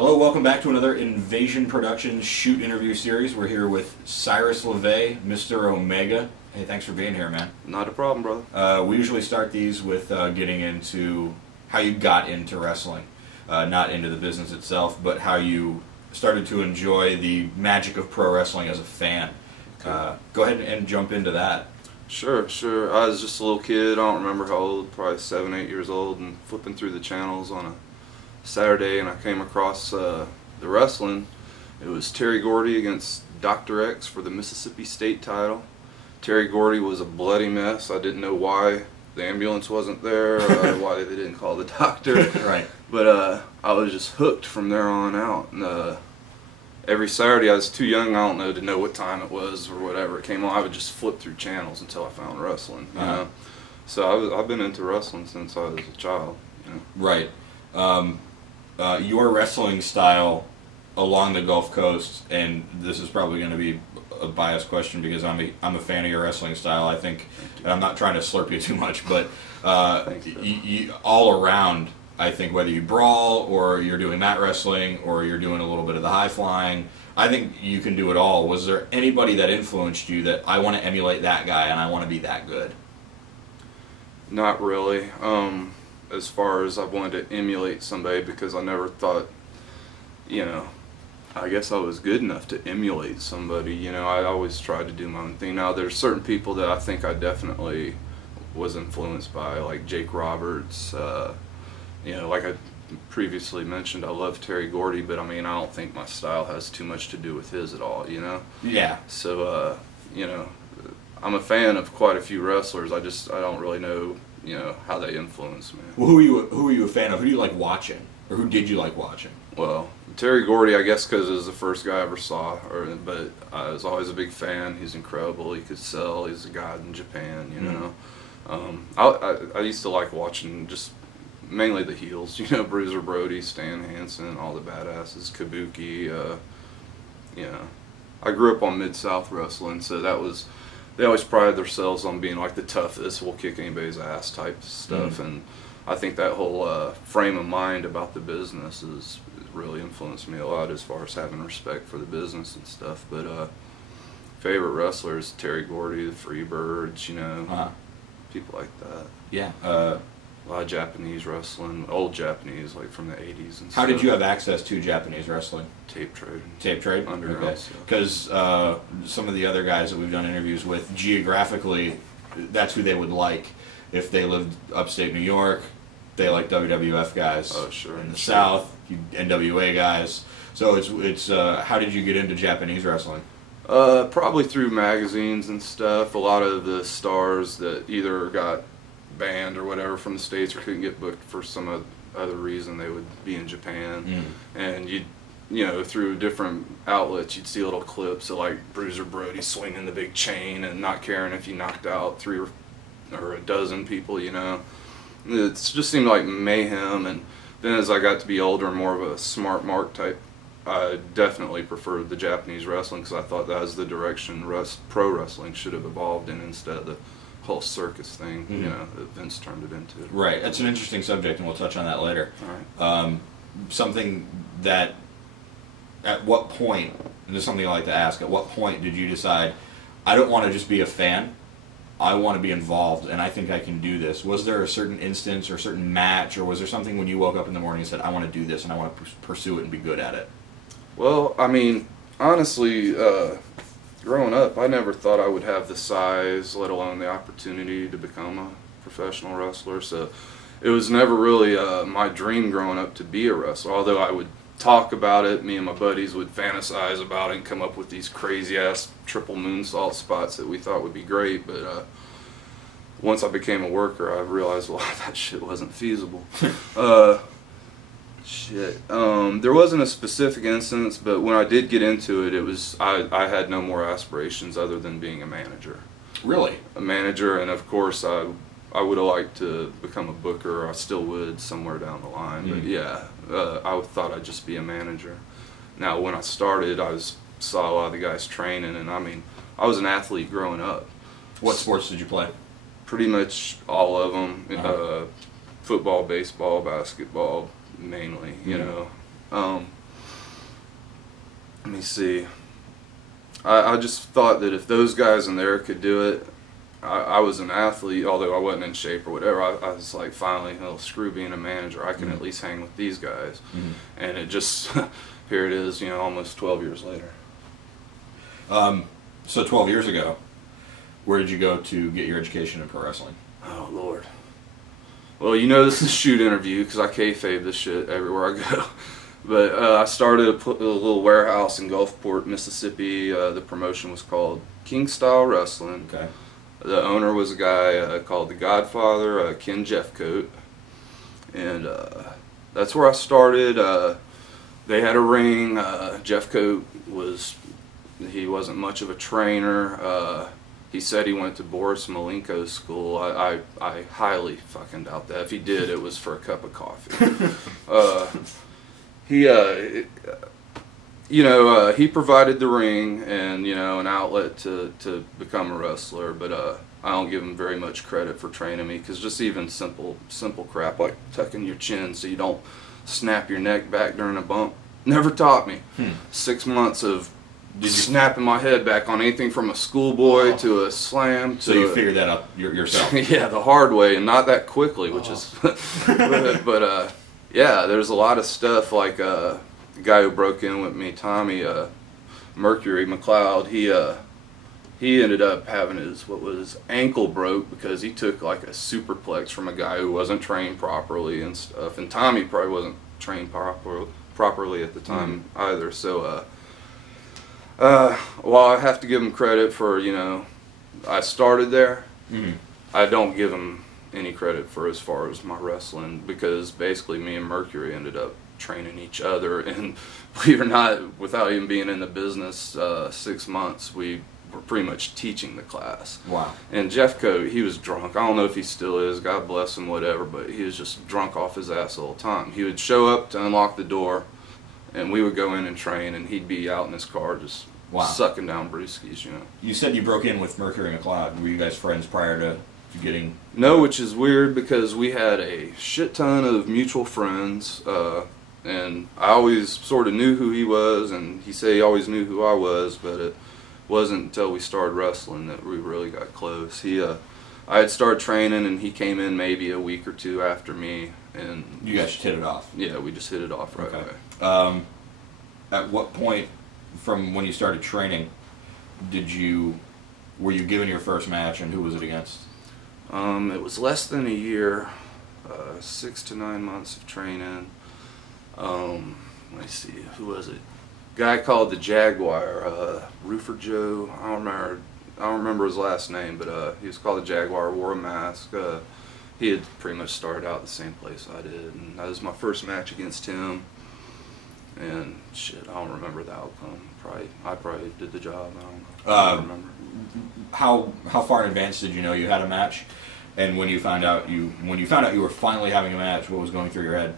Hello, welcome back to another Invasion Productions shoot interview series. We're here with Sirus LaVey, Mr. Omega. Hey, thanks for being here, man. Not a problem, brother. We usually start these with getting into how you got into wrestling. Not into the business itself, but how you started to enjoy the magic of pro wrestling as a fan. Okay. Go ahead and jump into that. Sure. I was just a little kid. I don't remember how old, probably 7, 8 years old, and flipping through the channels on a Saturday, and I came across the wrestling. It was Terry Gordy against Dr. X for the Mississippi State title. Terry Gordy was a bloody mess. I didn't know why the ambulance wasn't there, why they didn't call the doctor. Right. But I was just hooked from there on out. And, every Saturday, I was too young, I don't know, to know what time it was or whatever it came on. I would just flip through channels until I found wrestling. You know? So I've been into wrestling since I was a child. You know? Right. Your wrestling style along the Gulf Coast, and this is probably going to be a biased question because I'm a fan of your wrestling style. I think, and I'm not trying to slurp you too much, but you, all around, I think whether you brawl or you're doing mat wrestling or you're doing a little bit of the high flying, I think you can do it all. Was there anybody that influenced you that I want to emulate that guy and I want to be that good? Not really. As far as I wanted to emulate somebody, because I never thought, you know, I guess I was good enough to emulate somebody. You know, I always tried to do my own thing. Now, there's certain people that I think I definitely was influenced by, like Jake Roberts. You know, like I previously mentioned, I love Terry Gordy, but I mean, I don't think my style has too much to do with his at all, you know? Yeah. So, you know, I'm a fan of quite a few wrestlers. I don't really know, you know, how they influence me. Well, who are you a fan of? Who do you like watching? Or who did you like watching? Well, Terry Gordy, I guess because it was the first guy I ever saw, but I was always a big fan. He's incredible. He could sell. He's a god in Japan, you know. I used to like watching just mainly the heels, you know, Bruiser Brody, Stan Hansen, all the badasses, Kabuki. You know, I grew up on Mid-South wrestling, so they always prided themselves on being like the toughest, will kick anybody's ass type stuff, and I think that whole frame of mind about the business has really influenced me a lot as far as having respect for the business and stuff. But favorite wrestlers, Terry Gordy, the Freebirds, you know, people like that. Yeah. A lot of Japanese wrestling, old Japanese, like from the 80s and stuff. How did you have access to Japanese wrestling? Tape trade. Tape trade? Okay. Because some of the other guys that we've done interviews with, geographically, that's who they would like. If they lived upstate New York, they like WWF guys. Oh, sure. In the South, NWA guys. So it's how did you get into Japanese wrestling? Probably through magazines and stuff. A lot of the stars that either got banned or whatever from the States or couldn't get booked for some other reason, they would be in Japan. And you know, through different outlets, you'd see little clips of like Bruiser Brody swinging the big chain and not caring if he knocked out 3 or a dozen people, you know. It just seemed like mayhem. And then as I got to be older and more of a smart mark type, I definitely preferred the Japanese wrestling because I thought that was the direction pro wrestling should have evolved in instead of the whole circus thing, you know, that Vince turned it into. Right. That's an interesting subject, and we'll touch on that later. All right. Something that, at what point, and this is something I like to ask, at what point did you decide, I don't want to just be a fan, I want to be involved, and I think I can do this? Was there a certain instance or a certain match, or was there something when you woke up in the morning and said, I want to do this, and I want to pursue it and be good at it? Well, I mean, honestly, growing up, I never thought I would have the size, let alone the opportunity to become a professional wrestler. So it was never really my dream growing up to be a wrestler, although I would talk about it. Me and my buddies would fantasize about it and come up with these crazy-ass triple moonsault spots that we thought would be great. But once I became a worker, I realized a lot of that shit wasn't feasible. There wasn't a specific instance, but when I did get into it, it was I had no more aspirations other than being a manager. Really? A manager, and of course I would have liked to become a booker, or I still would somewhere down the line. But yeah, I thought I'd just be a manager. Now, when I started, saw a lot of the guys training, and I mean, I was an athlete growing up. What sports did you play? Pretty much all of them. Football, baseball, basketball, mainly, you know. let me see. I just thought that if those guys in there could do it, I was an athlete, although I wasn't in shape or whatever. I was like, finally, oh, screw being a manager. I can at least hang with these guys. And it just, here it is, almost 12 years later. So 12 years ago, where did you go to get your education in pro wrestling? Oh, Lord. Well, this is a shoot interview because I kayfabe this shit everywhere I go. But I started a little warehouse in Gulfport, Mississippi. The promotion was called King Style Wrestling. Okay. The owner was a guy called the Godfather, Ken Jeffcoat. And that's where I started. They had a ring. Jeffcoat he wasn't much of a trainer. He said he went to Boris Malenko's school. I highly fucking doubt that. If he did, it was for a cup of coffee. He provided the ring and an outlet to become a wrestler, but I don't give him very much credit for training me, because just even simple crap like tucking your chin so you don't snap your neck back during a bump never taught me. 6 months of snapping my head back on anything from a schoolboy to a slam. So you figured that out yourself? Yeah, the hard way, and not that quickly, which is. but yeah, there's a lot of stuff like the guy who broke in with me, Tommy Mercury McLeod. He ended up having his ankle broke because he took like a superplex from a guy who wasn't trained properly and stuff. And Tommy probably wasn't trained properly at the time either. So while I have to give him credit for I started there, I don't give him any credit for as far as my wrestling, because basically me and Mercury ended up training each other, and believe it or not, without even being in the business 6 months, we were pretty much teaching the class. Wow. And Jeffcoat, he was drunk. I don't know if he still is, God bless him, whatever, but he was just drunk off his ass all the time. He would show up to unlock the door, and we would go in and train, and he'd be out in his car just sucking down brewskis, You said you broke in with Mercury McLeod. Were you guys friends prior to getting... No, which is weird because we had a shit ton of mutual friends, and I always sort of knew who he was, and he said he always knew who I was, but it wasn't until we started wrestling that we really got close. I had started training, and he came in maybe a week or two after me, and... You guys just hit it off? Yeah, we just hit it off right away. At what point from when you started training were you given your first match, and who was it against? It was less than a year, 6 to 9 months of training. Let's see, who was it? Guy called the Jaguar, Roofer Joe. I don't remember his last name, but he was called the Jaguar. Wore a mask. He had pretty much started out the same place I did, and that was my first match against him. And shit, I don't remember the outcome. I probably did the job. I don't remember. How far in advance did you know you had a match? And when you found out you were finally having a match, what was going through your head?